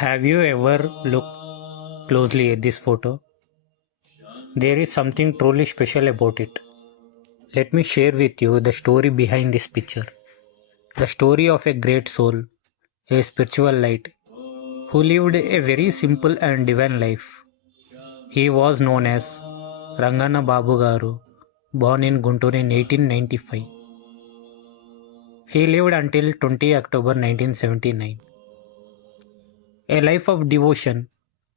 Have you ever looked closely at this photo? There is something truly special about it. Let me share with you the story behind this picture. The story of a great soul, a spiritual light, who lived a very simple and divine life. He was known as Ranganna Babu Garu, born in Guntur in 1895. He lived until 20 October 1979. A life of devotion,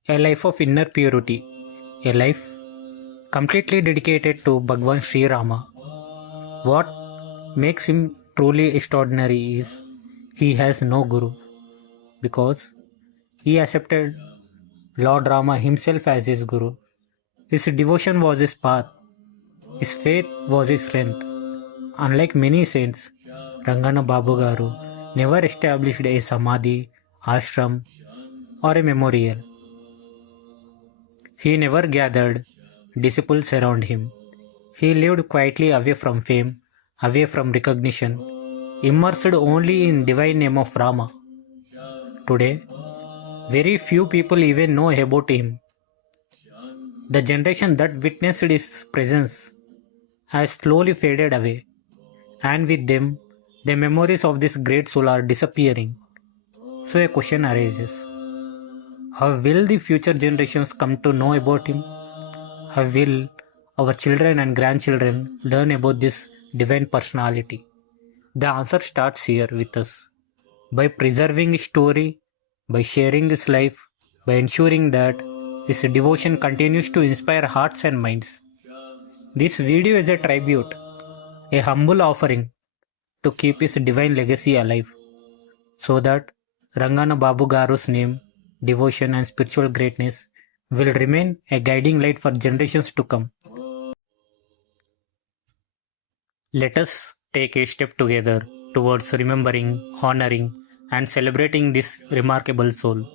a life of inner purity, a life completely dedicated to Bhagwan Shri Rama. What makes him truly extraordinary is he has no guru because he accepted Lord Rama himself as his guru. His devotion was his path, his faith was his strength. Unlike many saints, Ranganna Babu Garu never established a samadhi, ashram, or a memorial. He never gathered disciples around him. He lived quietly away from fame, away from recognition, immersed only in divine name of Rama. Today, very few people even know about him. The generation that witnessed his presence has slowly faded away, and with them, the memories of this great soul are disappearing. So a question arises. How will the future generations come to know about him? How will our children and grandchildren learn about this divine personality? The answer starts here with us. By preserving his story, by sharing his life, by ensuring that his devotion continues to inspire hearts and minds. This video is a tribute, a humble offering to keep his divine legacy alive, so that Ranganna Babu Garu's name, devotion and spiritual greatness will remain a guiding light for generations to come. Let us take a step together towards remembering, honoring, and celebrating this remarkable soul.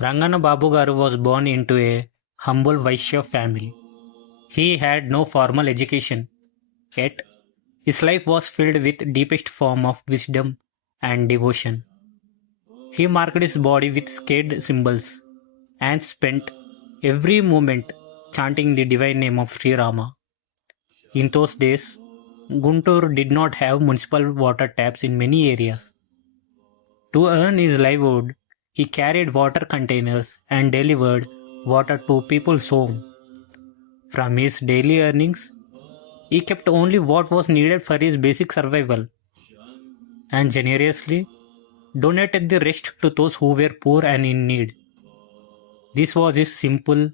Ranganna Babu Garu was born into a humble Vaishya family. He had no formal education, yet his life was filled with deepest form of wisdom and devotion. He marked his body with sacred symbols and spent every moment chanting the divine name of Sri Rama. In those days, Guntur did not have municipal water taps in many areas. To earn his livelihood, he carried water containers and delivered water to people's homes. From his daily earnings, he kept only what was needed for his basic survival and generously donated the rest to those who were poor and in need. This was his simple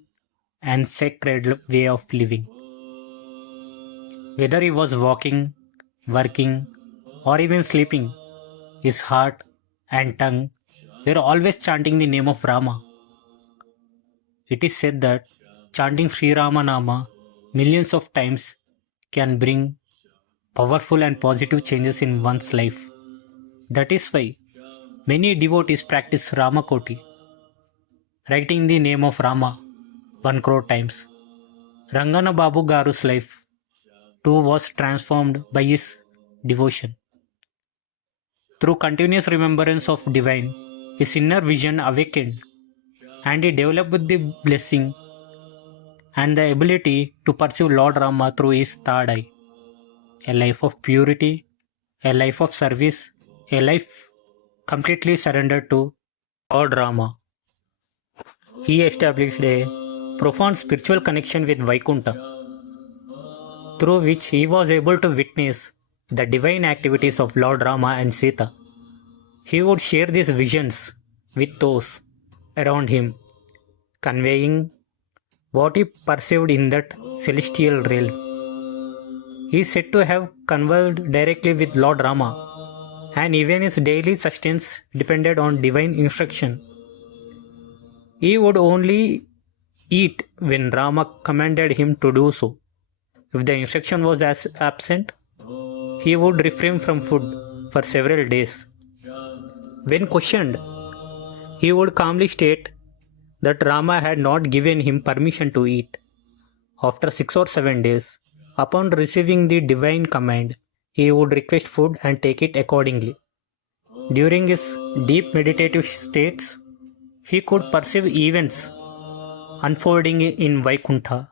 and sacred way of living. Whether he was walking, working, or even sleeping, his heart and tongue were always chanting the name of Rama. It is said that chanting Sri Rama Nama millions of times can bring powerful and positive changes in one's life. That is why many devotees practice Ramakoti, writing the name of Rama 1 crore times. Ranganna Babu Garu's life too was transformed by his devotion. Through continuous remembrance of divine, his inner vision awakened, and he developed the blessing and the ability to pursue Lord Rama through his third eye. A life of purity, a life of service, a life completely surrendered to Lord Rama. He established a profound spiritual connection with Vaikunta, through which he was able to witness the divine activities of Lord Rama and Sita. He would share these visions with those around him, conveying what he perceived in that celestial realm. He is said to have conversed directly with Lord Rama, and even his daily sustenance depended on divine instruction. He would only eat when Rama commanded him to do so. If the instruction was absent, he would refrain from food for several days. When questioned, he would calmly state that Rama had not given him permission to eat. After 6 or 7 days, upon receiving the divine command, he would request food and take it accordingly. During his deep meditative states, He could perceive events unfolding in Vaikunta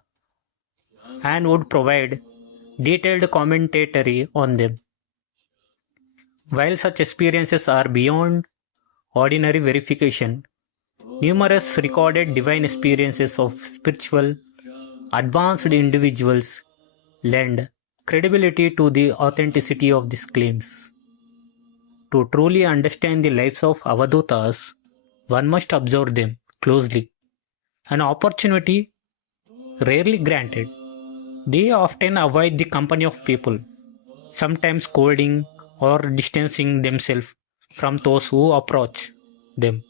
and would provide detailed commentary on them. While such experiences are beyond ordinary verification, numerous recorded divine experiences of spiritual advanced individuals lend credibility to the authenticity of these claims. To truly understand the lives of Avadutas, one must observe them closely, an opportunity rarely granted. They often avoid the company of people, sometimes scolding or distancing themselves from those who approach them.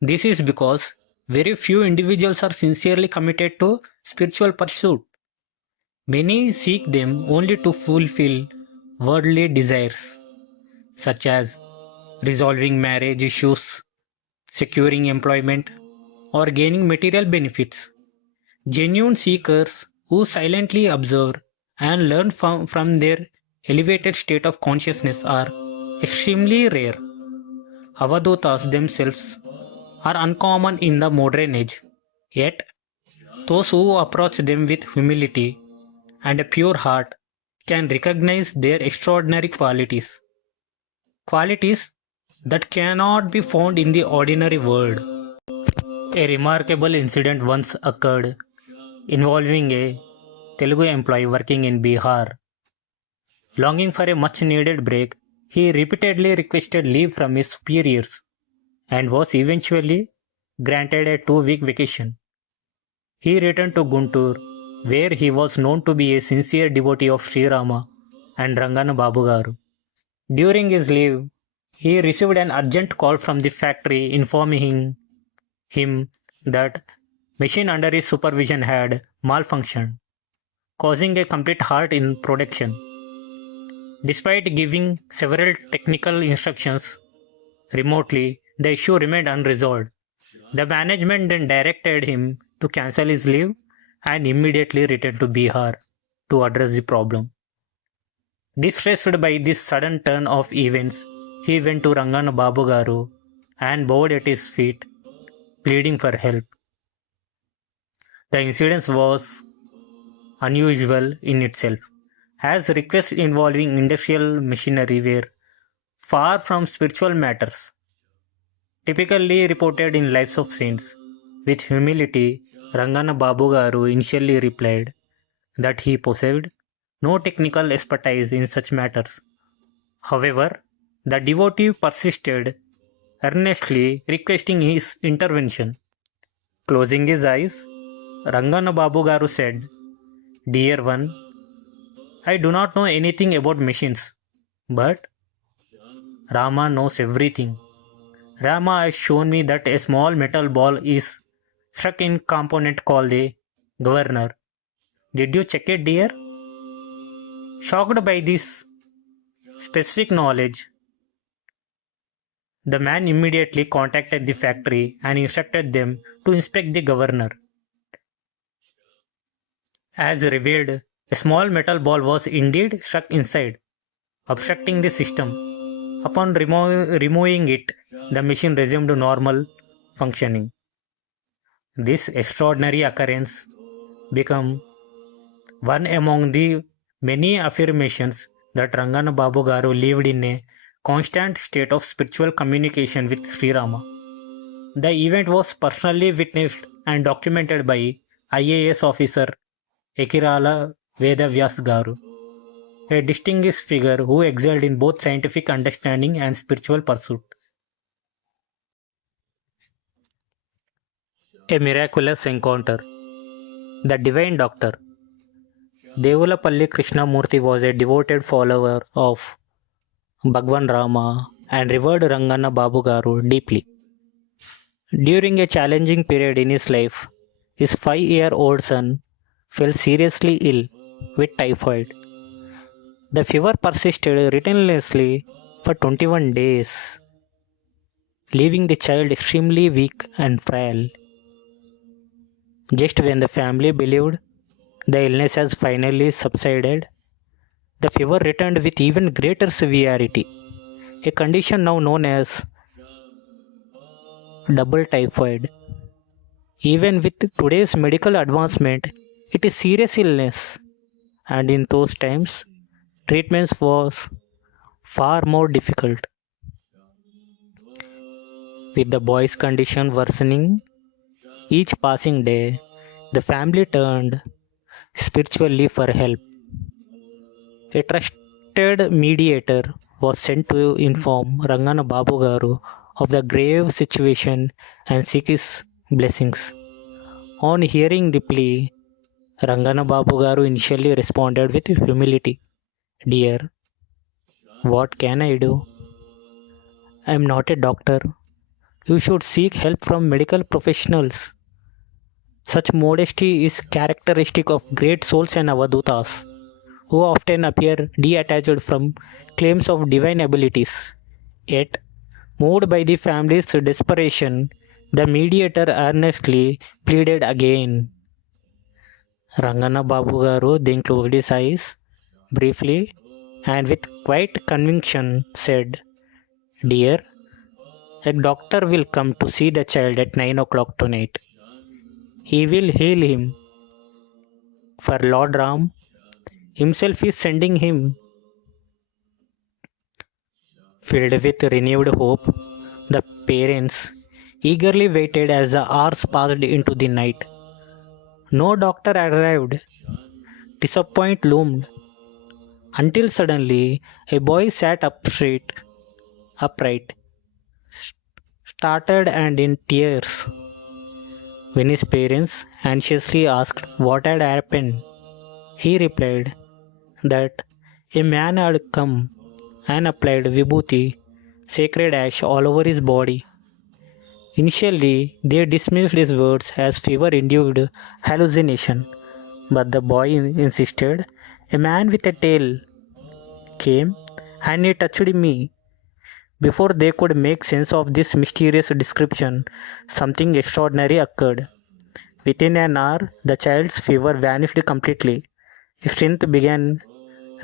This is because very few individuals are sincerely committed to spiritual pursuit. Many seek them only to fulfill worldly desires, such as resolving marriage issues, securing employment, or gaining material benefits. Genuine seekers who silently observe and learn from their elevated state of consciousness are extremely rare. Avadutas themselves are uncommon in the modern age, yet those who approach them with humility and a pure heart can recognize their extraordinary qualities, qualities that cannot be found in the ordinary world. A remarkable incident once occurred involving a Telugu employee working in Bihar. Longing for a much needed break, he repeatedly requested leave from his superiors and was eventually granted a 2-week vacation. He returned to Guntur, where he was known to be a sincere devotee of Sri Rama and Ranganna Babu Garu. During his leave, he received an urgent call from the factory informing him that machine under his supervision had malfunctioned, causing a complete halt in production. Despite giving several technical instructions remotely, the issue remained unresolved. The management then directed him to cancel his leave and immediately return to Bihar to address the problem. Distressed by this sudden turn of events, he went to Ranganna Babu Garu and bowed at his feet, pleading for help. The incident was unusual in itself, as requests involving industrial machinery were far from spiritual matters, typically reported in Lives of Saints. With humility, Ranganna Babu Garu initially replied that he possessed no technical expertise in such matters. However, the devotee persisted, earnestly requesting his intervention. Closing his eyes, Ranganna Babu Garu said, "Dear one, I do not know anything about machines, but Rama knows everything. Rama has shown me that a small metal ball is stuck in component called a governor. Did you check it, dear?" Shocked by this specific knowledge, the man immediately contacted the factory and instructed them to inspect the governor. As revealed, a small metal ball was indeed stuck inside, obstructing the system. Upon removing it, the machine resumed normal functioning. This extraordinary occurrence became one among the many affirmations that Ranganna Babu Garu lived in a constant state of spiritual communication with Sri Rama. The event was personally witnessed and documented by IAS officer Ekirala Vedavyas Garu, a distinguished figure who excelled in both scientific understanding and spiritual pursuit. A miraculous encounter. The Divine Doctor. Devulapalli Krishnamurti was a devoted follower of Bhagwan Rama and revered Ranganna Babu Garu deeply. During a challenging period in his life, his 5-year-old son fell seriously ill with typhoid. The fever persisted relentlessly for 21 days, leaving the child extremely weak and frail. Just when the family believed the illness has finally subsided, the fever returned with even greater severity, a condition now known as double typhoid. Even with today's medical advancement, it is serious illness, and in those times, treatments was far more difficult. With the boy's condition worsening each passing day, the family turned spiritually for help. A trusted mediator was sent to inform Ranganna Babu Garu of the grave situation and seek his blessings. On hearing the plea, Ranganna Babu Garu initially responded with humility. Dear, what can I do? I am not a doctor. You should seek help from medical professionals. Such modesty is characteristic of great souls and avadutas, who often appear detached from claims of divine abilities. Yet, moved by the family's desperation, the mediator earnestly pleaded again. Ranganna Babu Garu then closed his eyes briefly and with quiet conviction said, Dear, a doctor will come to see the child at 9 o'clock tonight. He will heal him, for Lord Ram himself is sending him. Filled with renewed hope, the parents eagerly waited as the hours passed into the night. No doctor arrived. Disappointment loomed, until suddenly a boy sat upright, startled and in tears. When his parents anxiously asked what had happened, he replied that a man had come and applied vibhuti, sacred ash, all over his body. Initially, they dismissed his words as fever-induced hallucination, but the boy insisted. A man with a tail came and he touched me. Before they could make sense of this mysterious description, something extraordinary occurred. Within an hour, the child's fever vanished completely. His strength began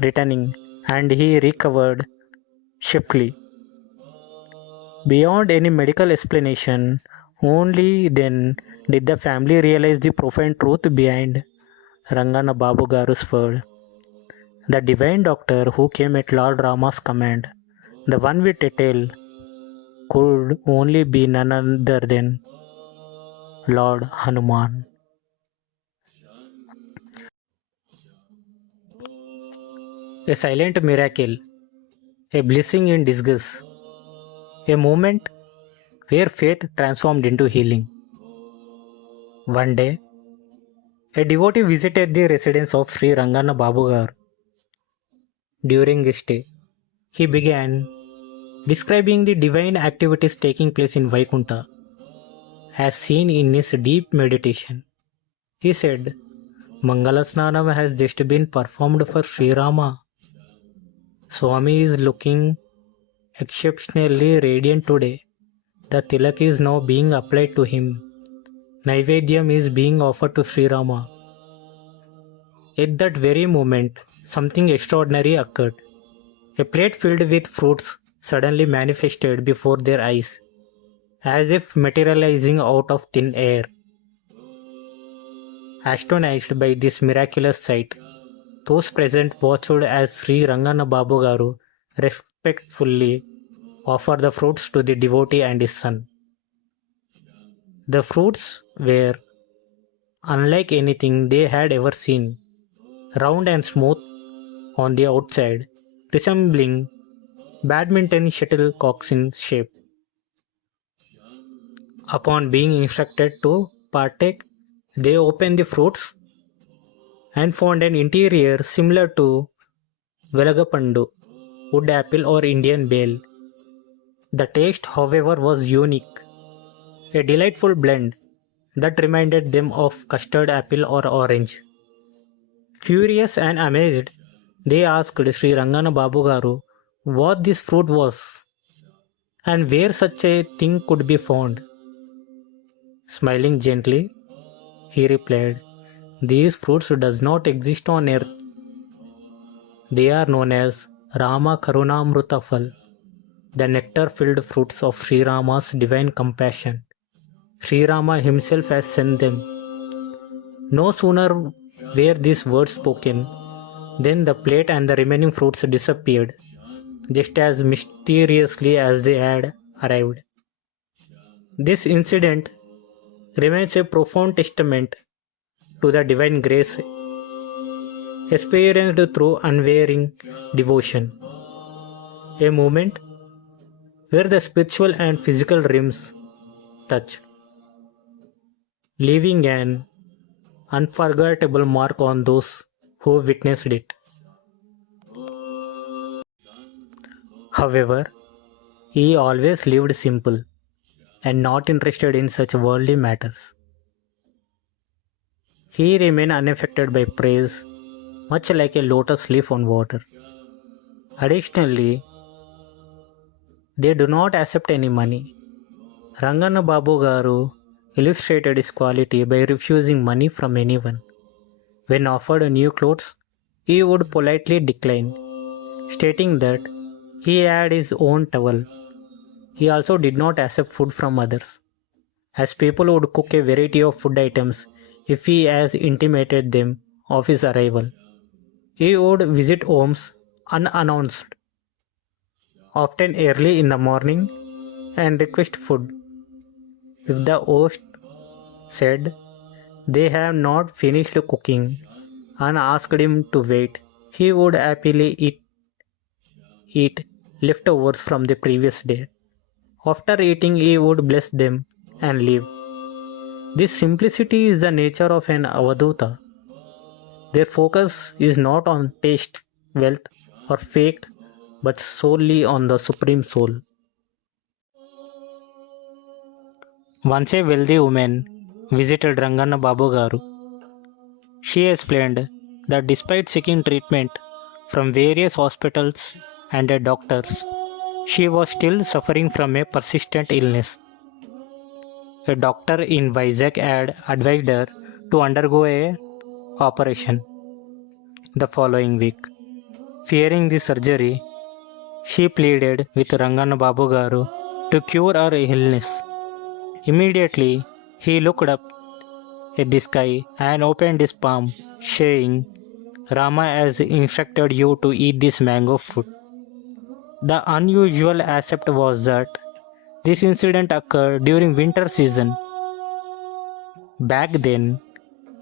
returning, and he recovered swiftly. Beyond any medical explanation, only then did the family realize the profound truth behind Ranganna Babu Garu's word. The divine doctor who came at Lord Rama's command, the one with a tail, could only be none other than Lord Hanuman. A silent miracle, a blessing in disguise, a moment where faith transformed into healing. One day, a devotee visited the residence of Sri Ranganna Babu Garu. During his stay, he began describing the divine activities taking place in Vaikunta, as seen in his deep meditation. He said, Mangala Snanam has just been performed for Sri Rama. Swami is looking exceptionally radiant today. The tilak is now being applied to him. Naivedyam is being offered to Sri Rama. At that very moment, something extraordinary occurred. A plate filled with fruits suddenly manifested before their eyes, as if materializing out of thin air. Astonished by this miraculous sight, those present watched as Sri Ranganna Babu Garu respectfully offered the fruits to the devotee and his son. The fruits were unlike anything they had ever seen, round and smooth on the outside, resembling badminton shuttlecocks in shape. Upon being instructed to partake, they opened the fruits and found an interior similar to Velagapandu, wood apple or Indian bale. The taste, however, was unique, a delightful blend that reminded them of custard apple or orange. Curious and amazed, they asked Sri Ranganna Babu Garu what this fruit was and where such a thing could be found. Smiling gently, he replied, These fruits does not exist on earth. They are known as Rama Karunamrutafal, the nectar-filled fruits of Sri Rama's divine compassion. Sri Rama himself has sent them. No sooner were these words spoken than the plate and the remaining fruits disappeared, just as mysteriously as they had arrived. This incident remains a profound testament to the divine grace experienced through unwavering devotion, a moment where the spiritual and physical realms touch, leaving an unforgettable mark on those who witnessed it. However, he always lived simple and not interested in such worldly matters. He remained unaffected by praise, much like a lotus leaf on water. Additionally, they do not accept any money. Ranganna Babu Garu illustrated his quality by refusing money from anyone. When offered new clothes, he would politely decline, stating that he had his own towel. He also did not accept food from others, as people would cook a variety of food items if he has intimated them of his arrival. He would visit homes unannounced, often early in the morning, and request food. If the host said they have not finished cooking and asked him to wait, he would happily eat leftovers from the previous day. After eating, he would bless them and leave. This simplicity is the nature of an Avaduta. Their focus is not on taste, wealth, or fate, but solely on the Supreme Soul. Once a wealthy woman visited Ranganna Babu Garu. She explained that despite seeking treatment from various hospitals and doctors, she was still suffering from a persistent illness. A doctor in Vizag had advised her to undergo a operation the following week. Fearing the surgery, she pleaded with Ranganna Babu Garu to cure her illness. Immediately, he looked up at the sky and opened his palm, saying, Rama has instructed you to eat this mango fruit. The unusual aspect was that this incident occurred during winter season. Back then,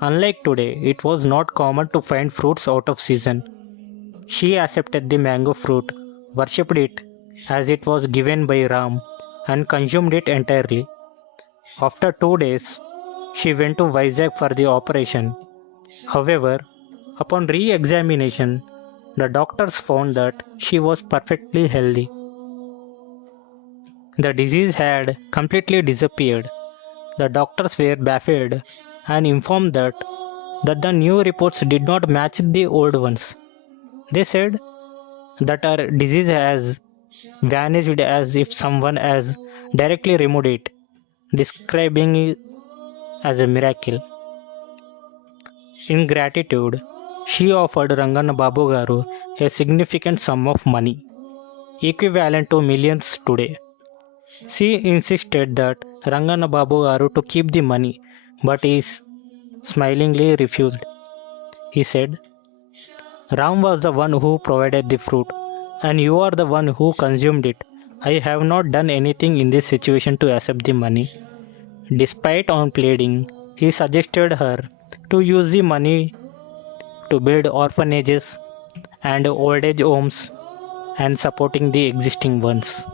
unlike today, it was not common to find fruits out of season. She accepted the mango fruit, worshipped it as it was given by Ram, and consumed it entirely. After 2 days, she went to Vizag for the operation. However, upon re-examination, the doctors found that she was perfectly healthy. The disease had completely disappeared. The doctors were baffled and informed that the new reports did not match the old ones. They said that her disease has vanished as if someone has directly removed it, describing it as a miracle. In gratitude, she offered Ranganna Babu Garu a significant sum of money, equivalent to millions today. She insisted that Ranganna Babu Garu to keep the money, but he smilingly refused. He said, Ram was the one who provided the fruit, and you are the one who consumed it. I have not done anything in this situation to accept the money. Despite on pleading, he suggested her to use the money to build orphanages and old age homes and supporting the existing ones.